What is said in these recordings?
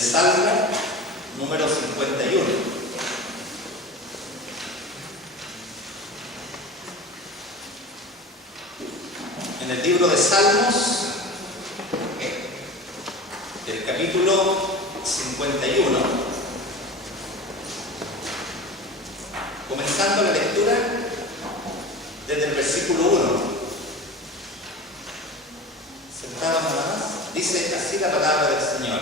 el Salmo número 51. En el libro de Salmos, el capítulo 51, comenzando la lectura desde el versículo 1. Sentados nada más, dice así la palabra del Señor: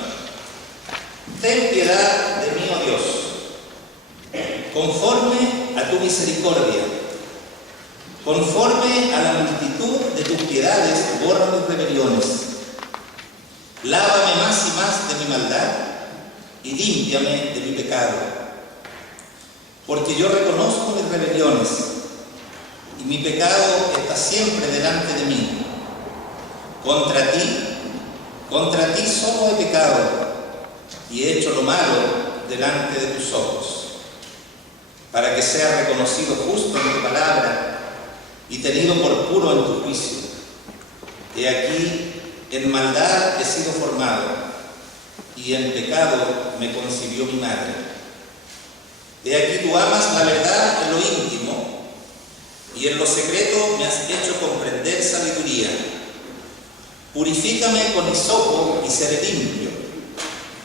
Ten piedad de mí, oh Dios, conforme a tu misericordia, conforme a la multitud de tus piedades, borra mis rebeliones. Lávame más y más de mi maldad y límpiame de mi pecado, porque yo reconozco mis rebeliones y mi pecado está siempre delante de mí. Contra ti solo he pecado y he hecho lo malo delante de tus ojos, para que sea reconocido justo en tu palabra y tenido por puro en tu juicio. He aquí, en maldad he sido formado, y en pecado me concibió mi madre. He aquí, tú amas la verdad en lo íntimo, y en lo secreto me has hecho comprender sabiduría. Purifícame con hisopo y seré limpio.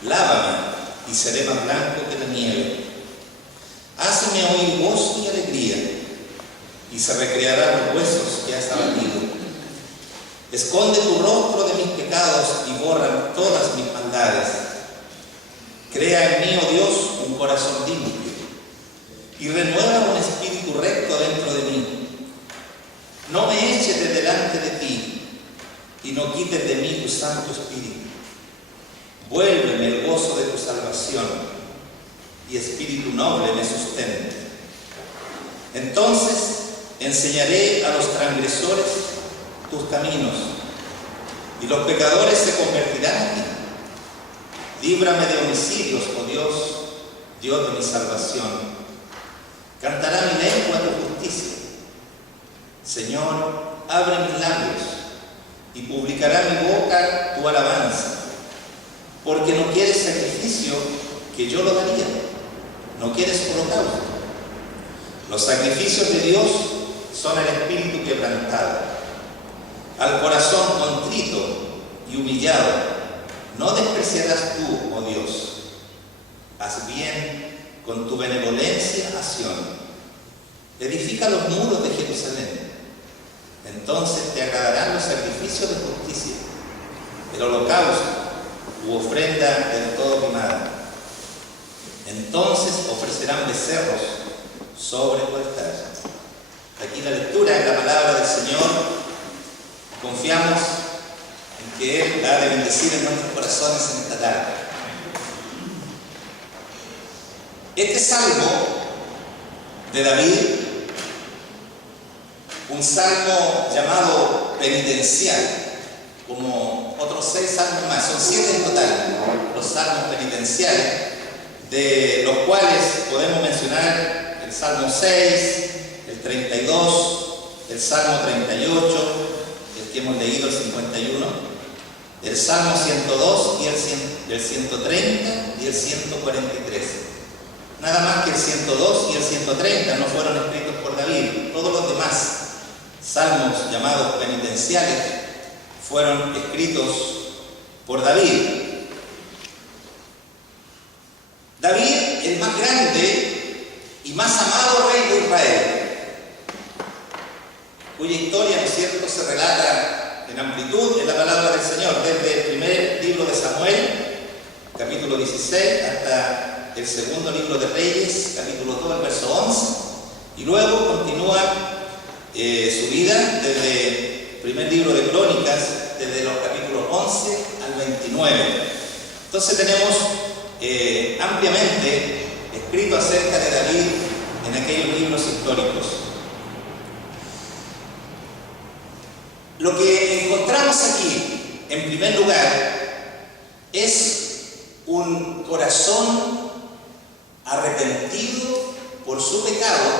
Lávame y seré más blanco que la nieve. Hazme oír gozo y alegría, y se recrearán los huesos que has abatido. Esconde tu rostro de mis pecados y borra todas mis maldades. Crea en mí, oh Dios, un corazón limpio, y renueva un espíritu recto dentro de mí. No me eches de delante de ti, y no quites de mí tu Santo Espíritu. Vuélveme el gozo de tu salvación, y espíritu noble me sustente. Entonces enseñaré a los transgresores tus caminos, y los pecadores se convertirán en ti. Líbrame de homicidios, oh Dios, Dios de mi salvación. Cantará mi lengua tu justicia. Señor, abre mis labios, y publicará mi boca tu alabanza. Porque no quieres sacrificio, que yo lo daría. No quieres holocausto. Los sacrificios de Dios son el espíritu quebrantado. Al corazón contrito y humillado no despreciarás tú, oh Dios. Haz bien con tu benevolencia a Sión. Edifica los muros de Jerusalén. Entonces te agradarán los sacrificios de justicia, el holocausto u ofrenda del todo quemada. Entonces ofrecerán becerros sobre tu altar. Aquí la lectura es la palabra del Señor. Confiamos en que Él ha de bendecir en nuestros corazones en esta tarde. Este salmo de David, un salmo llamado penitencial, como otros 6 salmos más, son 7 en total, los salmos penitenciales, de los cuales podemos mencionar el Salmo 6, el 32, el Salmo 38, el que hemos leído, el 51, el Salmo 102 y el 130 y el 143. Nada más que el 102 y el 130 no fueron escritos por David. Todos los demás salmos llamados penitenciales fueron escritos por David. David, el más grande y más amado rey de Israel, cuya historia, ¿no es cierto?, se relata en amplitud en la palabra del Señor, desde el primer libro de Samuel, capítulo 16, hasta el segundo libro de Reyes, capítulo 2, verso 11, y luego continúa su vida desde el primer libro de Crónicas, desde los capítulos 11 al 29. Entonces tenemos ampliamente escrito acerca de David en aquellos libros históricos. Lo que encontramos aquí, en primer lugar, es un corazón arrepentido por su pecado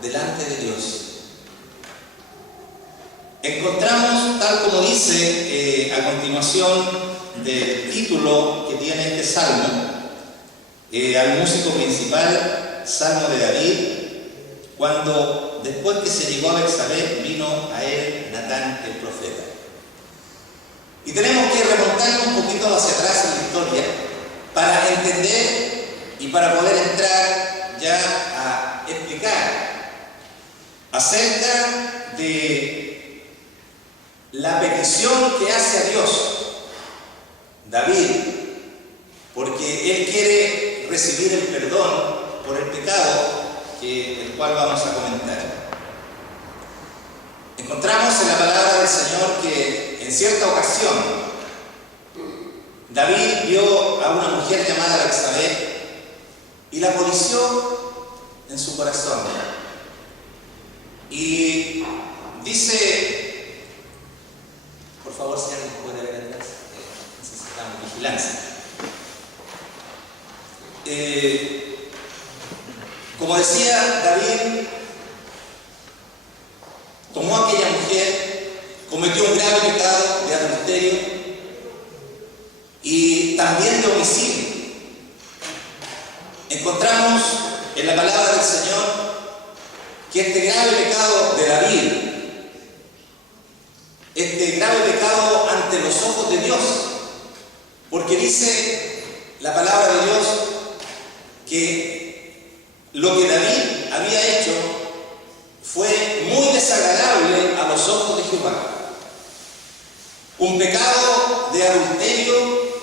delante de Dios. Encontramos, tal como dice a continuación del título que tiene este salmo al músico principal, Salmo de David, cuando después que se llegó a Betsabé vino a él Natán el profeta. Y tenemos que remontarnos un poquito hacia atrás en la historia para entender y para poder entrar ya a explicar acerca de la petición que hace a Dios David, porque él quiere recibir el perdón por el pecado el cual vamos a comentar. Encontramos en la palabra del Señor que en cierta ocasión David vio a una mujer llamada Betsabé y la codició en su corazón. Y dice, por favor, si alguien puede ver atrás, necesitamos vigilancia. Como decía, David tomó a aquella mujer, cometió un grave pecado de adulterio y también de homicidio. Encontramos en la palabra del Señor que este grave pecado de David, este grave pecado ante los ojos de Dios, porque dice la palabra de Dios que lo que David había hecho fue muy desagradable a los ojos de Jehová. Un pecado de adulterio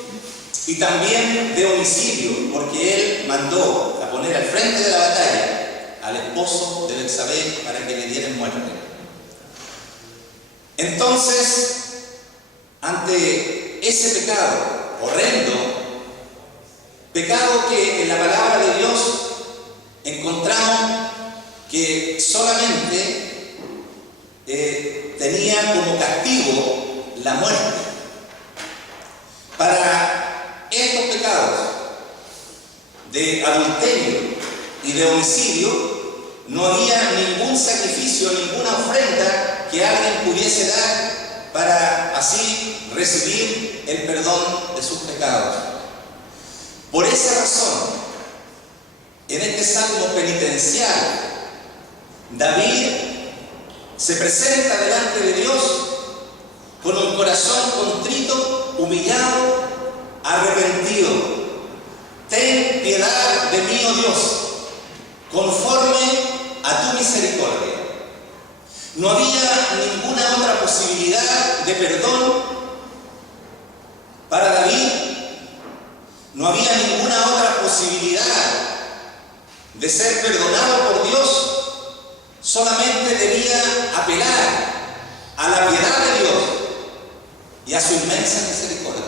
y también de homicidio, porque él mandó a poner al frente de la batalla al esposo de Betsabé para que le dieran muerte. Entonces, ante ese pecado horrendo, pecado que en la palabra de Dios encontramos que solamente tenía como castigo la muerte. Para estos pecados de adulterio y de homicidio no había ningún sacrificio, ninguna ofrenda que alguien pudiese dar para así recibir el perdón de sus pecados. Por esa razón, en este salmo penitencial, David se presenta delante de Dios con un corazón contrito, humillado, arrepentido. Ten piedad de mí, oh Dios, conforme a tu misericordia. No había ninguna otra posibilidad de perdón para David. No había ninguna otra posibilidad de ser perdonado por Dios. Solamente debía apelar a la piedad de Dios y a su inmensa misericordia.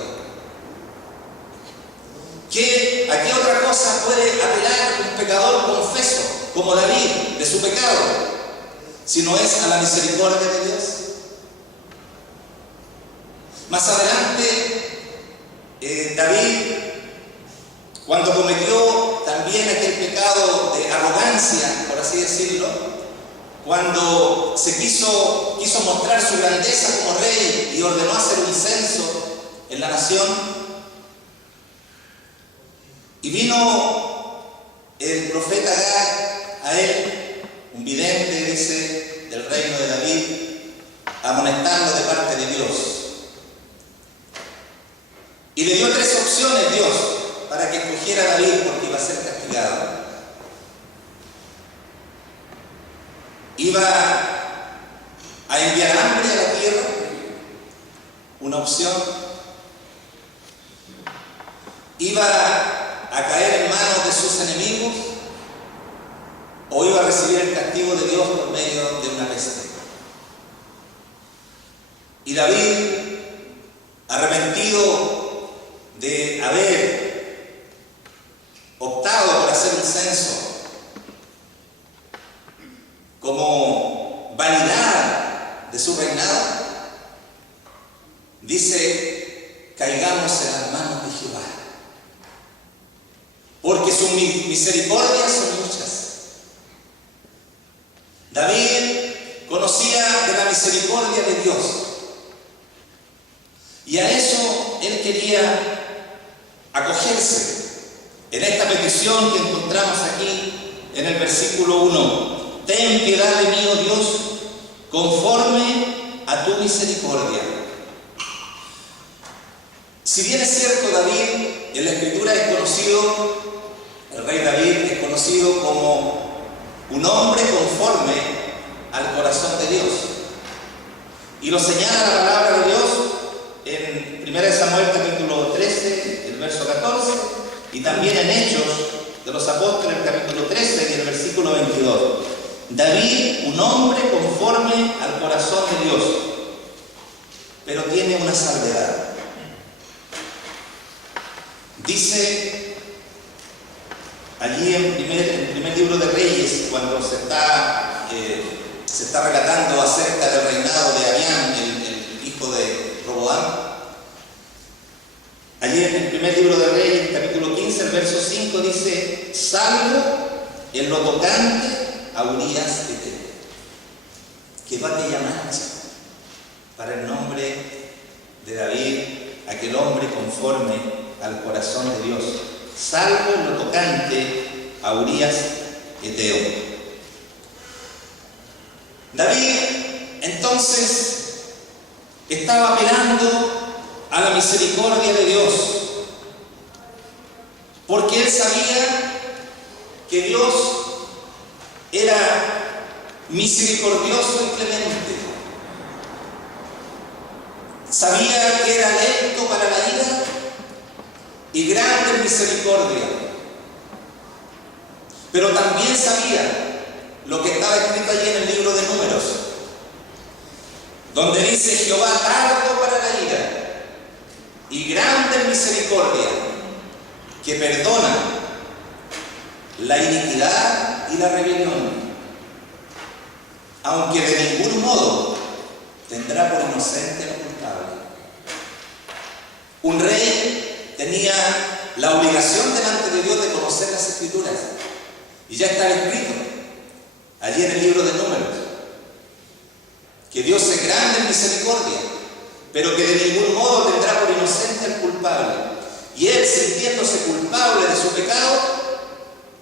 ¿A qué otra cosa puede apelar un pecador confeso como David de su pecado, si no es a la misericordia de Dios? Más adelante, David, cuando cometió también aquel pecado de arrogancia, por así decirlo, cuando se quiso mostrar su grandeza como rey y ordenó hacer un censo en la nación, y vino el profeta Gad a él, un vidente, dice, del reino de David, a amonestarlo de parte de Dios. Y le dio 3 opciones Dios para que escogiera a David, porque iba a ser castigado. Iba a enviar hambre a la tierra, una opción. Iba a caer en manos de sus enemigos, o iba a recibir el castigo de Dios por medio de una peste. Y David, arrepentido de haber optado por hacer un censo como vanidad de su reinado, dice: caigamos en las manos de Jehová, porque sus misericordias son muchas. David conocía de la misericordia de Dios, y a eso él quería acogerse en esta petición que encontramos aquí en el versículo 1. Ten piedad de mí, oh Dios, conforme a tu misericordia. Si bien es cierto, David en la Escritura es conocido, el rey David es conocido como un hombre conforme al corazón de Dios. Y lo señala la palabra de Dios en 1 Samuel capítulo 13, el verso 14, y también en Hechos de los Apóstoles, el capítulo 13 y el versículo 22. David, un hombre conforme al corazón de Dios, pero tiene una salvedad. Dice allí en el primer libro de Reyes, cuando se está relatando acerca del reinado de Abián, el hijo de Roboam. Allí en el primer libro de Reyes, capítulo 15, el verso 5, dice: salvo en lo tocante a Urías Eteo, que batalla mancha para el nombre de David, aquel hombre conforme al corazón de Dios, salvo en lo tocante a Urías Eteo. David entonces estaba apelando a la misericordia de Dios, porque él sabía que Dios era misericordioso y clemente. Sabía que era lento para la ira y grande en misericordia. Pero también sabía lo que estaba escrito allí en el libro de Números, donde dice: Jehová tardo para la ira y grande en misericordia, que perdona la iniquidad y la rebelión, aunque de ningún modo tendrá por inocente al culpable. Un rey tenía la obligación delante de Dios de conocer las Escrituras, y ya estaba escrito allí en el libro de Números que Dios es grande en misericordia, pero que de ningún modo tendrá por inocente al culpable. Y él, sintiéndose culpable de su pecado,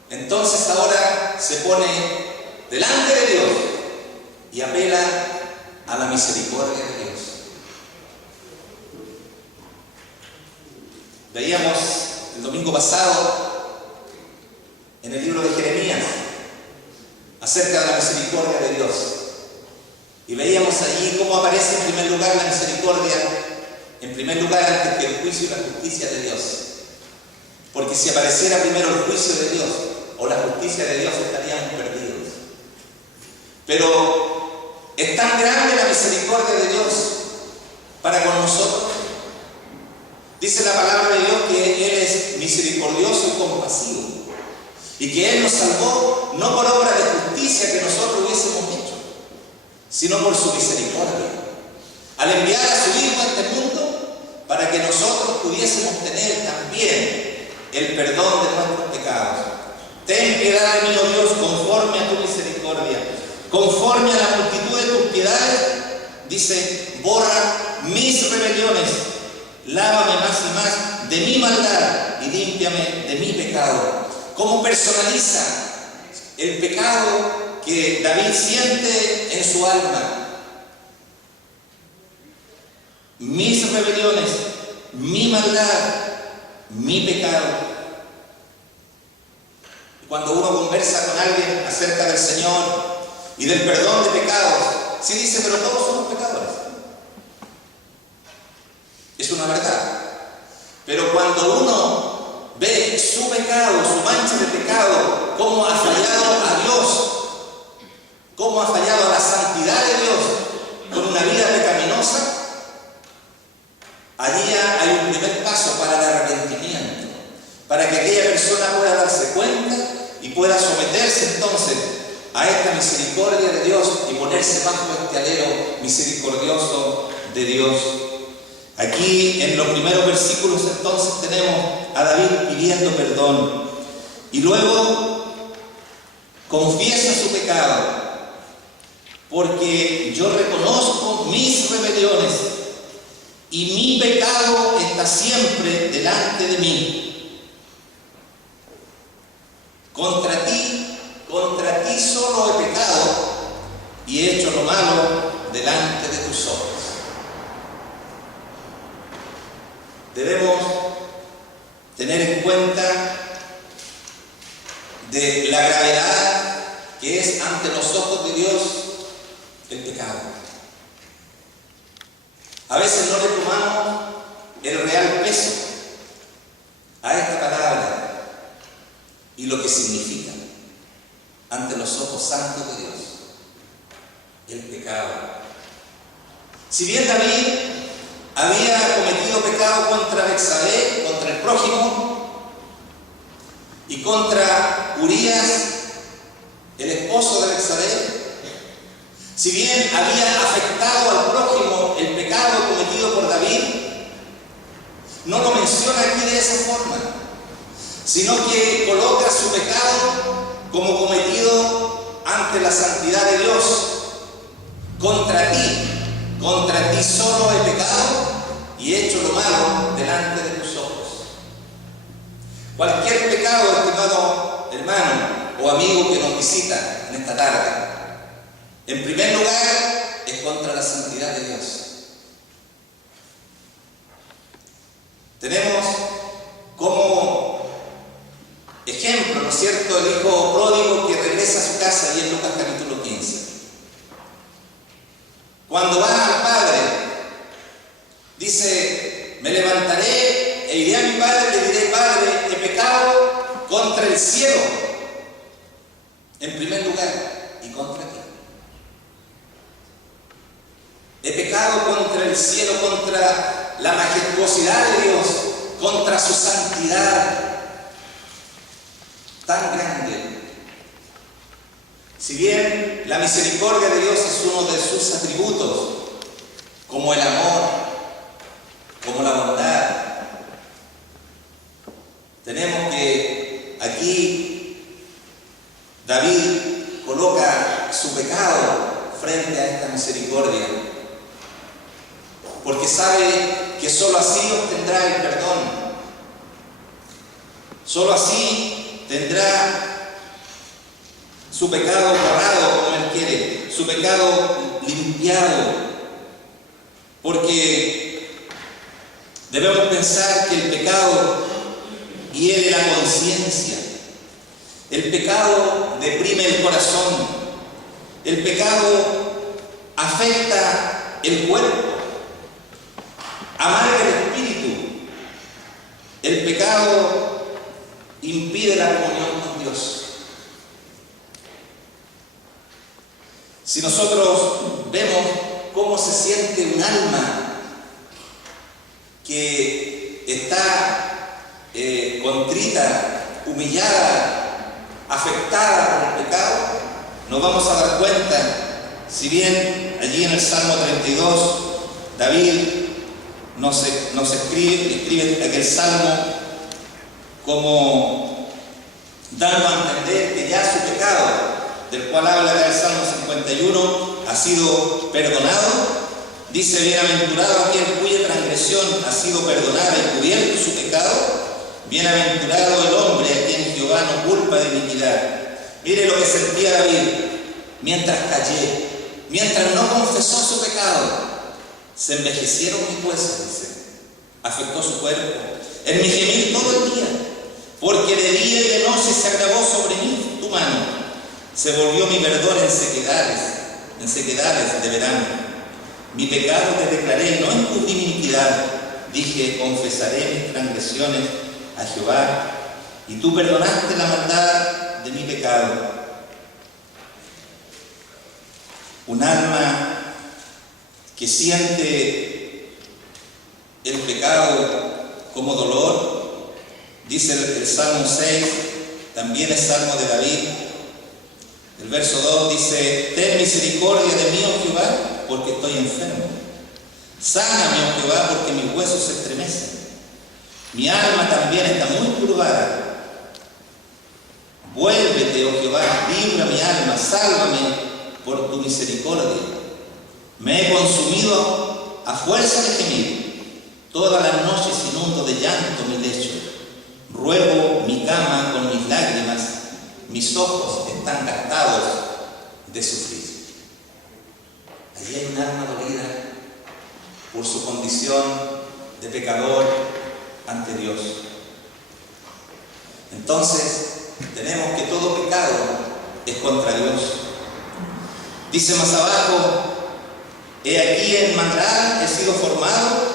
entonces ahora se pone delante de Dios y apela a la misericordia de Dios. Veíamos el domingo pasado en el libro de Jeremías acerca de la misericordia de Dios, y veíamos allí cómo aparece en primer lugar la misericordia, en primer lugar antes que el juicio y la justicia de Dios, porque si apareciera primero el juicio de Dios o la justicia de Dios, estaríamos perdidos. Pero es tan grande la misericordia de Dios para con nosotros. Dice la palabra de Dios que Él es misericordioso y compasivo, y que Él nos salvó no por obra de justicia que nosotros hubiésemos hecho, sino por su misericordia, al enviar a su Hijo a este mundo para que nosotros pudiésemos tener también el perdón de nuestros pecados. Ten piedad de mí, oh Dios, conforme a tu misericordia, conforme a la multitud de tus piedades. Dice: borra mis rebeliones, lávame más y más de mi maldad y límpiame de mi pecado. ¿Cómo personaliza el pecado que David siente en su alma? Mis rebeliones, mi maldad, mi pecado. Cuando uno conversa con alguien acerca del Señor y del perdón de pecados, sí dice: pero todos somos pecadores. Es una verdad. Pero cuando uno ve su pecado, su mancha de pecado, cómo ha fallado a Dios, cómo ha fallado a la santidad de Dios con una vida pecaminosa, allí ya hay un primer paso para el arrepentimiento, para que aquella persona pueda darse cuenta y pueda someterse entonces a esta misericordia de Dios y ponerse bajo este alero misericordioso de Dios. Aquí en los primeros versículos entonces tenemos a David pidiendo perdón, y luego confiesa su pecado, porque yo reconozco mis rebeliones y mi pecado está siempre delante de mí. Contra ti solo he pecado y he hecho lo malo delante de tus ojos. Debemos tener en cuenta de la gravedad que es ante los ojos de Dios el pecado. A veces no le tomamos el real peso a esta palabra y lo que significa ante los ojos santos de Dios el pecado. Si bien David había cometido pecado contra Betsabé, contra el prójimo, y contra Urías, el esposo de Betsabé, si bien había afectado al prójimo el pecado cometido por David, no lo menciona aquí de esa forma, sino que coloca su pecado como cometido ante la santidad de Dios. Contra ti solo he pecado y he hecho lo malo delante de tus ojos. Cualquier pecado, estimado hermano o amigo que nos visita en esta tarde, en primer lugar es contra la santidad de Dios. Tenemos como ejemplo, ¿no es cierto?, el hijo pródigo que regresa a su casa, y en Lucas capítulo 15. Cuando va al padre, dice: me levantaré e iré a mi padre y le diré: Padre, he pecado contra el cielo, en primer lugar, y contra ti. He pecado contra el cielo, contra la majestuosidad de Dios, contra su santidad tan grande. Si bien la misericordia de Dios es uno de sus atributos, como el amor, como la bondad, tenemos que aquí David coloca su pecado frente a esta misericordia, porque sabe que sólo así obtendrá el perdón, sólo así tendrá su pecado borrado como Él quiere, su pecado limpiado, porque debemos pensar que el pecado hiere la conciencia, el pecado deprime el corazón, el pecado afecta el cuerpo, amarga el espíritu, el pecado impide la comunión con Dios. Si nosotros vemos cómo se siente un alma que está contrita, humillada, afectada por el pecado, nos vamos a dar cuenta, si bien allí en el Salmo 32 David nos escribe aquel salmo como dando a entender que ya su pecado, del cual habla el Salmo 51, ha sido perdonado. Dice: bienaventurado aquel cuya transgresión ha sido perdonada y cubierto su pecado. Bienaventurado el hombre a quien Jehová no culpa de iniquidad. Mire lo que sentía David mientras callé, mientras no confesó su pecado. Se envejecieron mis huesos, dice, afectó su cuerpo. En mi gemir todo el día, porque de día y de noche se agravó sobre mí tu mano. Se volvió mi verdor en sequedades de verano. Mi pecado te declaré, no encubrí mi iniquidad. Dije: confesaré mis transgresiones a Jehová, y tú perdonaste la maldad de mi pecado. Un alma que siente el pecado como dolor, dice el Salmo 6, también es Salmo de David. El verso 2 dice: ten misericordia de mí, oh Jehová, porque estoy enfermo. Sáname, oh Jehová, porque mis huesos se estremecen. Mi alma también está muy turbada. Vuélvete, oh Jehová, libra mi alma, sálvame por tu misericordia. Me he consumido a fuerza de gemir, Todas las noches inundo de llanto mi lecho. Ruego mi cama con mis lágrimas. Mis ojos están gastados de sufrir. Allí hay un alma dolida por su condición de pecador ante Dios. Entonces, tenemos que todo pecado es contra Dios. Dice más abajo: he aquí en maldad he sido formado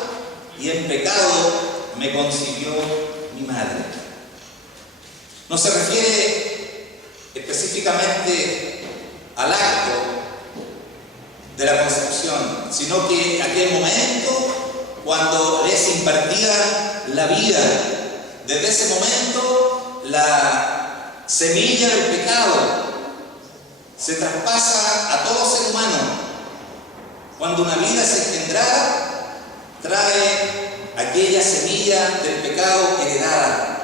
y en pecado me concibió mi madre. No se refiere específicamente al acto de la concepción, sino que aquel momento cuando es impartida la vida. Desde ese momento la semilla del pecado se traspasa a todo ser humano. Cuando una vida es engendrada, trae aquella semilla del pecado heredada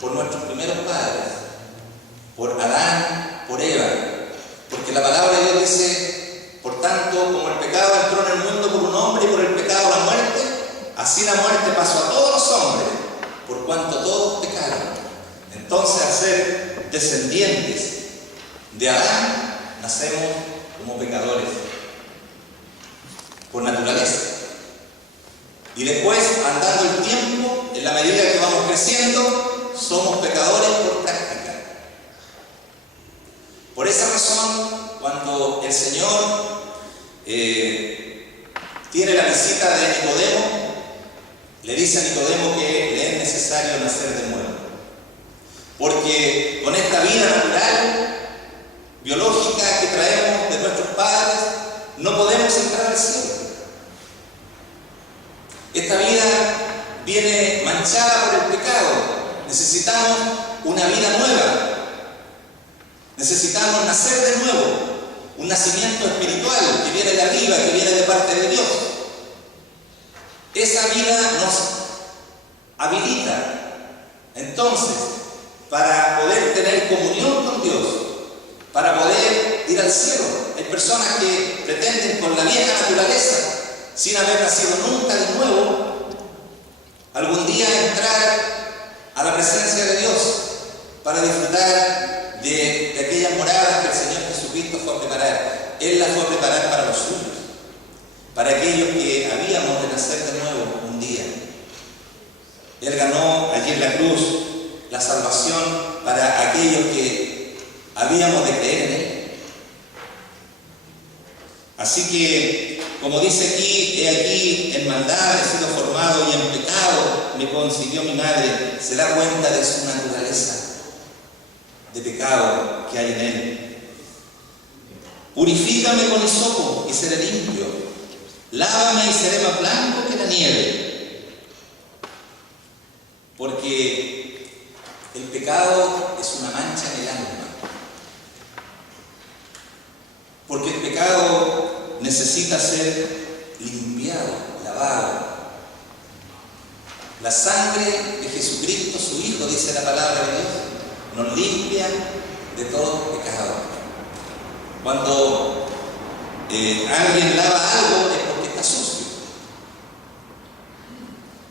por nuestros primeros padres, por Adán, por Eva. Porque la palabra de Dios dice: por tanto, como el pecado entró en el mundo por un hombre y por el pecado la muerte, así la muerte pasó a todos los hombres, por cuanto todos pecaron. Entonces, al ser descendientes de Adán, nacemos como pecadores por naturaleza. Y después, andando el tiempo, en la medida que vamos creciendo, somos pecadores por práctica. Por esa razón, cuando el Señor tiene la visita de Nicodemo, le dice a Nicodemo que le es necesario nacer de nuevo. Porque con esta vida natural, biológica que traemos de nuestros padres, no podemos entrar al cielo. Esta vida viene manchada por el pecado. Necesitamos una vida nueva. Necesitamos nacer de nuevo. Un nacimiento espiritual que viene de arriba, que viene de parte de Dios. Esa vida nos habilita entonces para poder tener comunión con Dios, para poder ir al cielo. Hay personas que pretenden con la vieja naturaleza, sin haber nacido nunca de nuevo, algún día entrar a la presencia de Dios para disfrutar de aquellas moradas que el Señor Jesucristo fue a preparar. Él las fue a preparar para los suyos, para aquellos que habíamos de nacer de nuevo un día. Él ganó allí en la cruz la salvación para aquellos que habíamos de creer en Él. Así que, como dice aquí, he aquí en maldad he sido formado y en pecado me concibió mi madre. Se da cuenta de su naturaleza de pecado que hay en él. Purifícame con hisopo y seré limpio. Lávame y seré más blanco que la nieve. Porque el pecado es una mancha en el alma. Porque el pecado necesita ser limpiado, lavado. La sangre de Jesucristo, su Hijo, dice la palabra de Dios, nos limpia de todo pecado. Cuando alguien lava algo es porque está sucio.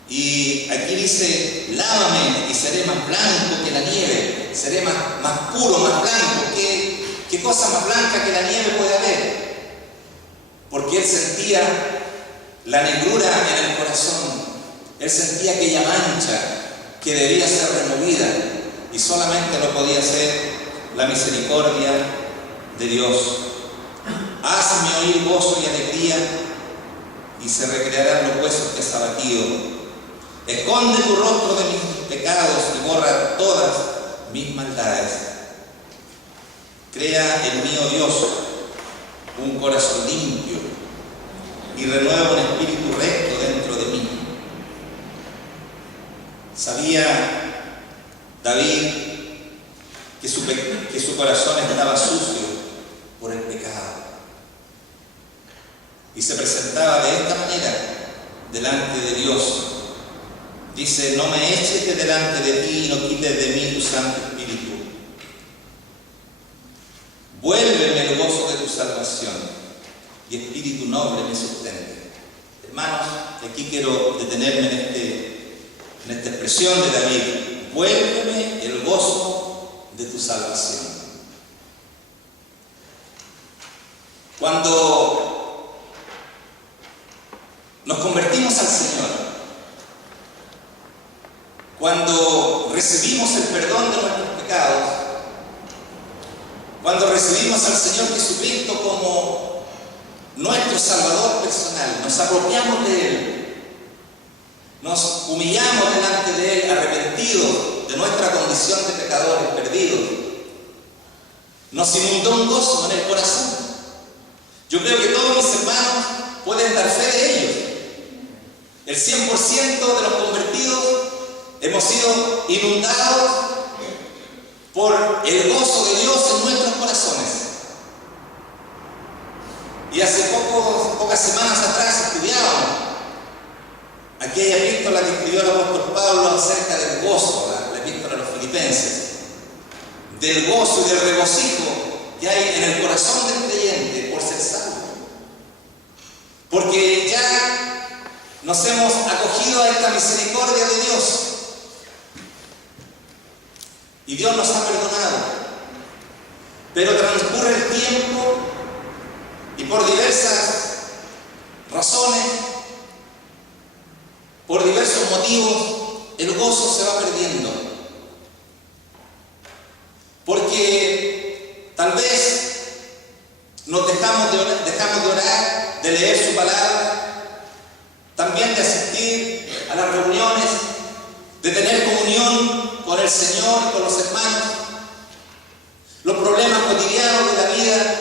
Y aquí dice: lávame y seré más blanco que la nieve. Seré más puro, más blanco. ¿Qué cosa más blanca que la nieve puede haber? Porque él sentía la negrura en el corazón. Él sentía aquella mancha que debía ser removida. Y solamente lo podía hacer la misericordia de Dios. Hazme oír gozo y alegría, y se recrearán los huesos que has abatido. Esconde tu rostro de mis pecados y borra todas mis maldades. Crea en mí, oh Dios, un corazón limpio y renueva un espíritu recto dentro de mí. Sabía David que su corazón estaba sucio por el pecado. Y se presentaba de esta manera delante de Dios. Dice: no me eches de delante de ti y no quites de mí tu Santo Espíritu. Vuélveme el gozo de tu salvación y espíritu noble me sustente. Hermanos, aquí quiero detenerme en esta expresión de David: vuélveme el gozo de tu salvación. Cuando nos convertimos al Señor, cuando recibimos el perdón de nuestros pecados, cuando recibimos al Señor Jesucristo como nuestro Salvador personal, nos apropiamos de Él, nos humillamos delante de Él, arrepentidos de nuestra condición de pecadores perdidos, nos inundó un gozo en el corazón. Yo creo que todos mis hermanos pueden dar fe de ellos. El 100% de los convertidos hemos sido inundados por el gozo de Dios en nuestros corazones. Y hace pocas semanas atrás estudiábamos aquella epístola que escribió el apóstol Pablo acerca del gozo, la epístola a los Filipenses, del gozo y del regocijo que hay en el corazón del creyente por ser salvo. Porque ya nos hemos acogido a esta misericordia de Dios y Dios nos ha perdonado. Pero transcurre el tiempo y por diversas razones, por diversos motivos, el gozo se va perdiendo. Porque tal vez nos dejamos de orar, de leer su palabra, también de asistir a las reuniones, de tener comunión con el Señor y con los hermanos. Los problemas cotidianos de la vida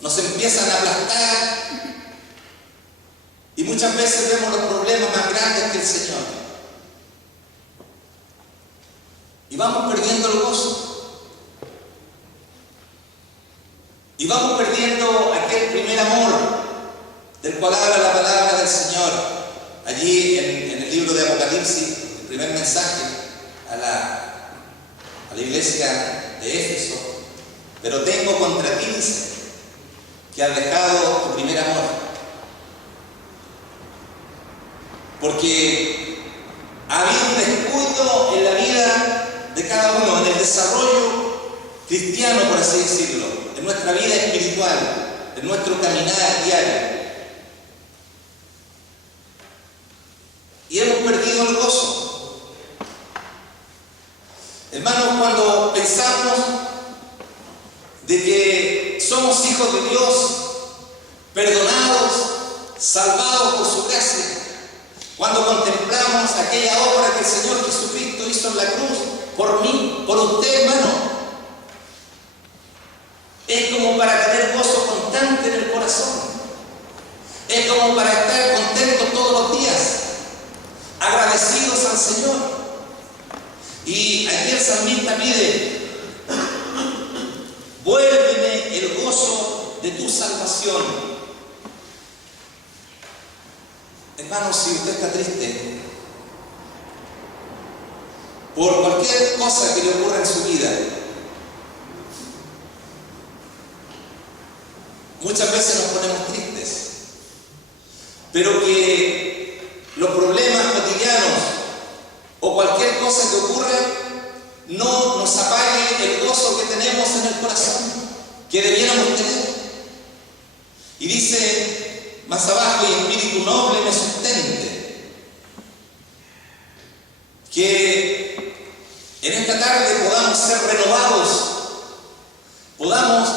nos empiezan a aplastar y muchas veces vemos los problemas más grandes que el Señor y vamos perdiendo el gozo y vamos perdiendo aquel primer amor del cual habla la palabra del Señor allí en el libro de Apocalipsis, el primer mensaje a la iglesia de Éfeso. Pero tengo contra ti, dice, que has dejado tu primer amor. Porque ha habido un descuido en la vida de cada uno, en el desarrollo cristiano, por así decirlo, en nuestra vida espiritual, en nuestro caminar diario. Y hemos perdido el gozo. Hermanos, cuando pensamos de que somos hijos de Dios, perdonados, salvados por su gracia, cuando contemplamos aquella obra que el Señor Jesucristo hizo en la cruz, por mí, por usted, hermano, es como para tener gozo constante en el corazón, es como para estar contentos todos los días, agradecidos al Señor. Y aquí el salmista pide: vuélveme el gozo de tu salvación. Hermanos, si usted está triste por cualquier cosa que le ocurra en su vida, muchas veces nos ponemos tristes, pero que los problemas cotidianos o cualquier cosa que ocurra no nos apague el gozo que tenemos en el corazón, que debiéramos tener. Y dice más abajo: y espíritu noble me sustente. Que en esta tarde podamos ser renovados, podamos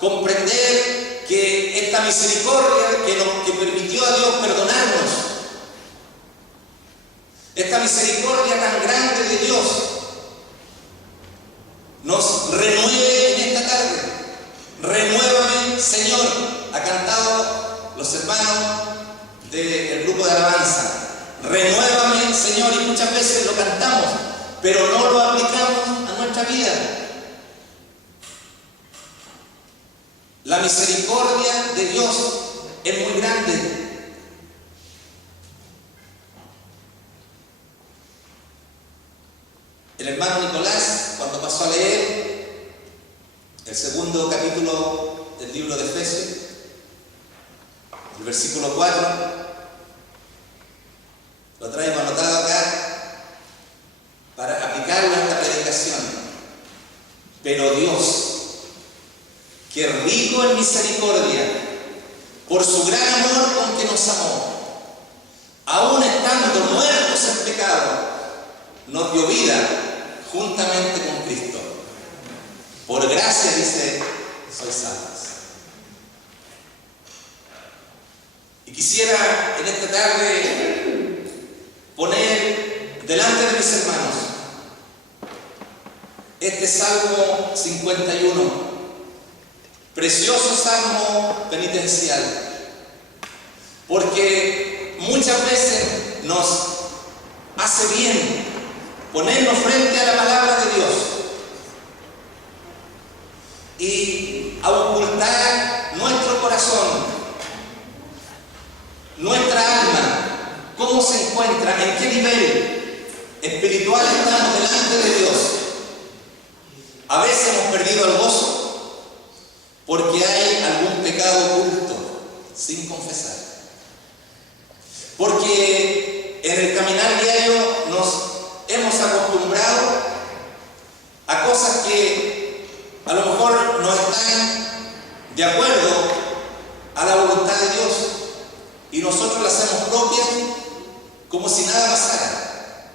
comprender que esta misericordia que permitió a Dios perdonarnos, esta misericordia tan grande de Dios, nos renueve en esta tarde. Renuévame, Señor, ha cantado los hermanos del grupo de alabanza. Renuévame, Señor, y muchas veces lo cantamos, pero no lo aplicamos a nuestra vida. La misericordia de Dios es muy grande. El hermano Nicolás, cuando pasó a leer el segundo capítulo del libro de Efesios, el versículo 4, rico en misericordia, por su gran amor con que nos amó, aun estando muertos en pecado, nos dio vida juntamente con Cristo. Por gracia, dice, sois salvos. Y quisiera en esta tarde poner delante de mis hermanos este Salmo 51, precioso salmo penitencial, porque muchas veces nos hace bien ponernos frente a la palabra de Dios y ocultar nuestro corazón, nuestra alma, cómo se encuentra, en qué nivel espiritual estamos delante de Dios. A veces hemos perdido el gozo porque hay algún pecado oculto sin confesar. Porque en el caminar diario nos hemos acostumbrado a cosas que a lo mejor no están de acuerdo a la voluntad de Dios y nosotros las hacemos propias como si nada pasara.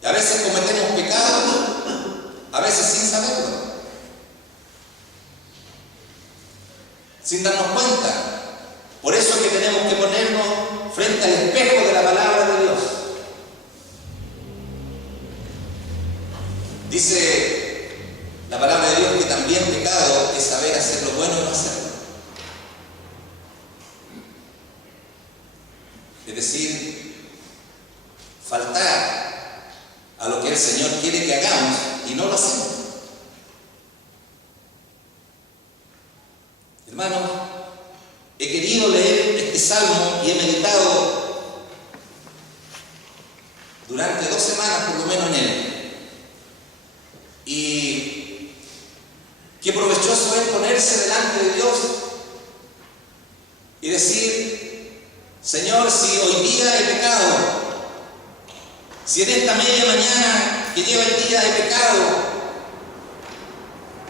Y a veces cometemos pecados, a veces sin saberlo, sin darnos cuenta. Por eso es que tenemos que ponernos frente al espejo de la palabra de Dios. Dice la palabra de Dios que también pecado es saber hacer lo bueno y no hacerlo. Es decir, faltar a lo que el Señor quiere que hagamos y no lo hacemos. Hermanos, he querido leer este salmo y he meditado durante 2 semanas por lo menos en él. Y qué provechoso es ponerse delante de Dios y decir: Señor, si hoy día he pecado, si en esta media mañana que lleva el día he pecado,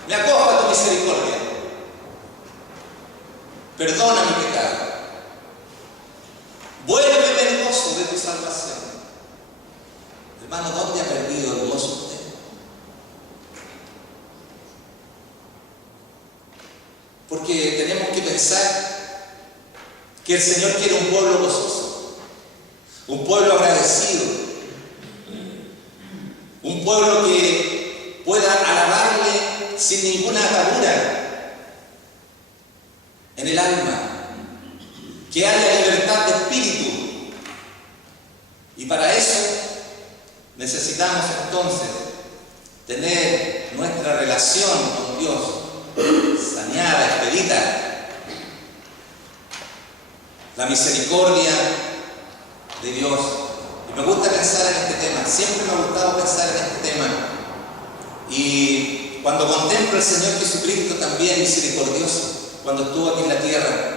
me acojo a tu misericordia. Perdona mi pecado. Vuélveme el gozo de tu salvación. Hermano, ¿dónde ha perdido el gozo usted? Porque tenemos que pensar que el Señor quiere un pueblo gozoso, un pueblo agradecido, un pueblo que pueda alabarle sin ninguna atadura en el alma, que haya libertad de espíritu. Y para eso necesitamos entonces tener nuestra relación con Dios saneada, expedita. La misericordia de Dios. Y me gusta pensar en este tema, siempre me ha gustado pensar en este tema. Y cuando contemplo al Señor Jesucristo también misericordioso, cuando estuvo aquí en la tierra,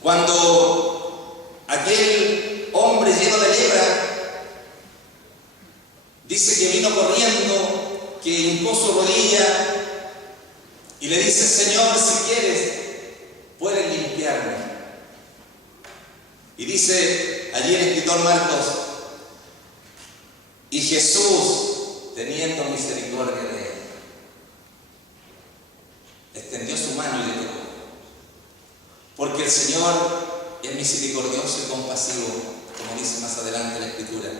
cuando aquel hombre lleno de lepra dice que vino corriendo, que hincó su rodilla y le dice: Señor, si quieres, puedes limpiarme. Y dice allí el escritor Marcos: y Jesús, teniendo misericordia de él, extendió su mano y le tocó. Porque el Señor es misericordioso y compasivo, como dice más adelante la Escritura.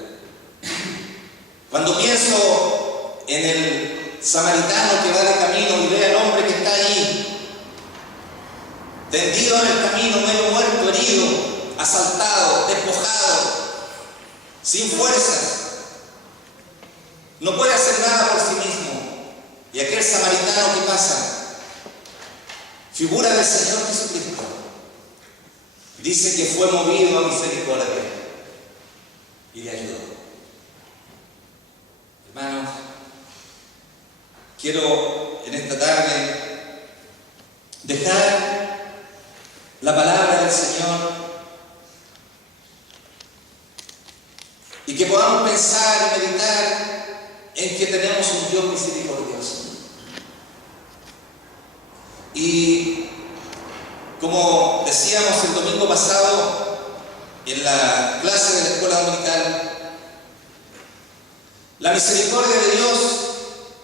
Cuando pienso en el samaritano que va de camino y ve al hombre que está ahí, tendido en el camino, medio muerto, herido, asaltado, despojado, sin fuerzas, no puede hacer nada por sí mismo. Y aquel samaritano que pasa, figura del Señor Jesucristo, dice que fue movido a misericordia y le ayudó. Hermanos, quiero en esta tarde dejar la palabra del Señor y que podamos pensar y meditar en que tenemos un Dios misericordioso. Y como decíamos el domingo pasado en la clase de la escuela dominical, la misericordia de Dios,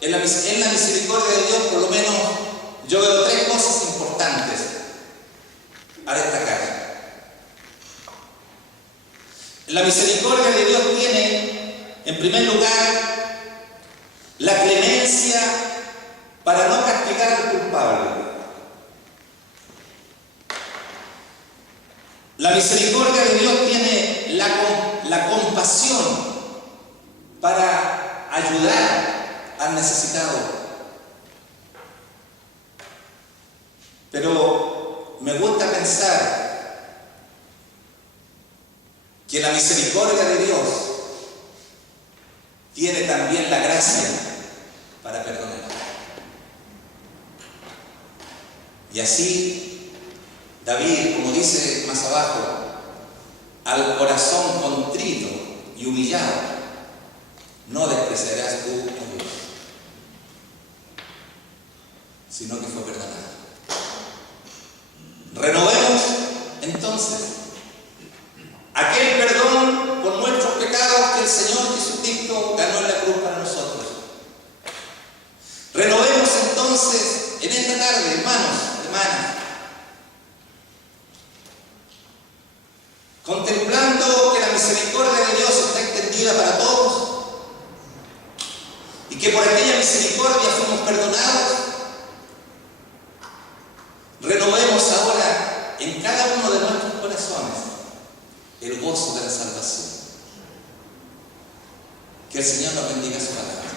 en la misericordia de Dios, por lo menos, yo veo tres cosas importantes a destacar. La misericordia de Dios tiene, en primer lugar, la clemencia para no castigar al culpable. La misericordia de Dios tiene la compasión para ayudar al necesitado. Pero me gusta pensar que la misericordia de Dios tiene también la gracia para perdonar. Y así, David, como dice más abajo, al corazón contrito y humillado, no despreciarás tú, oh Dios, sino que fue perdonado. Renovemos entonces aquel perdón por nuestros pecados que el Señor Jesucristo ganó en la cruz para nosotros. Renovemos entonces en esta tarde, hermanos, hermanas, contemplando que la misericordia de Dios está extendida para todos y que por aquella misericordia fuimos perdonados. Renovemos ahora en cada uno de nuestros corazones el gozo de la salvación. Que el Señor nos bendiga su palabra.